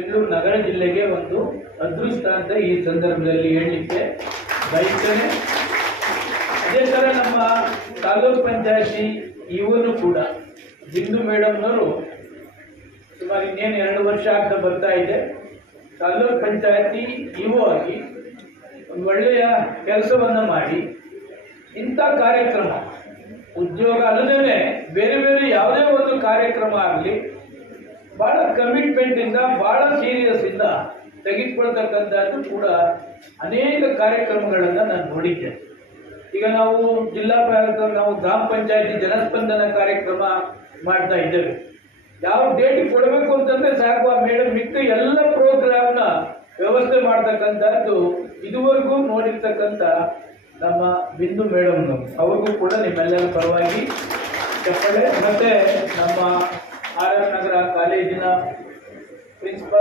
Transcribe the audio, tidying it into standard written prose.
ಬೆಂಗಳೂರು ನಗರ ಜಿಲ್ಲೆಗೆ ಒಂದು ಅದೃಷ್ಟ ಅಂತ ಈ ಸಂದರ್ಭದಲ್ಲಿ ಹೇಳಲಿಕ್ಕೆ ಬಯಸ್ತೇನೆ. ಅದೇ ಥರ ನಮ್ಮ ತಾಲೂಕ್ ಪಂಚಾಯತಿ ಇವನು ಕೂಡ ಬಿಂದು ಮೇಡಮ್ನವರು ಸುಮಾರು ಇನ್ನೇನು 2 ವರ್ಷ ಆಗ್ತಾ ಬರ್ತಾ ಇದೆ. ತಾಲೂಕ್ ಪಂಚಾಯತಿ ಇವು ಆಗಿ ಒಂದು ಒಳ್ಳೆಯ ಕೆಲಸವನ್ನು ಮಾಡಿ ಇಂಥ ಕಾರ್ಯಕ್ರಮ ಉದ್ಯೋಗ ಅಲ್ಲದೇ ಬೇರೆ ಬೇರೆ ಯಾವುದೇ ಒಂದು ಕಾರ್ಯಕ್ರಮ ಆಗಲಿ ಭಾಳ ಕಮಿಟ್ಮೆಂಟಿಂದ ಭಾಳ ಸೀರಿಯಸ್ಸಿಂದ ತೆಗೆದುಕೊಳ್ತಕ್ಕಂಥದ್ದು ಕೂಡ ಅನೇಕ ಕಾರ್ಯಕ್ರಮಗಳನ್ನು ನಾನು ನೋಡಿದ್ದೆ. ಈಗ ನಾವು ನಾವು ಗ್ರಾಮ ಪಂಚಾಯತಿ ಜನಸ್ಪಂದನ ಕಾರ್ಯಕ್ರಮ ಮಾಡ್ತಾ ಇದ್ದೇವೆ. ಯಾವ ಡೇಟಿಗೆ ಕೊಡಬೇಕು ಅಂತಂದರೆ ಸಾಕು, ಆ ಮೇಡಮ್ ಮಿಕ್ಕ ಎಲ್ಲ ಪ್ರೋಗ್ರಾಮ್ನ ವ್ಯವಸ್ಥೆ ಮಾಡ್ತಕ್ಕಂಥದ್ದು ಇದುವರೆಗೂ ನೋಡಿರ್ತಕ್ಕಂಥ ನಮ್ಮ ಬಿಂದು ಮೇಡಮ್ನು ಅವ್ರಿಗೂ ಕೂಡ ನಿಮ್ಮೆಲ್ಲರ ಪರವಾಗಿ ಚಪ್ಪಳೆ. ಮತ್ತು ನಮ್ಮ ಆರ್.ಆರ್. ನಗರ ಕಾಲೇಜಿನ ಪ್ರಿನ್ಸಿಪಾಲ್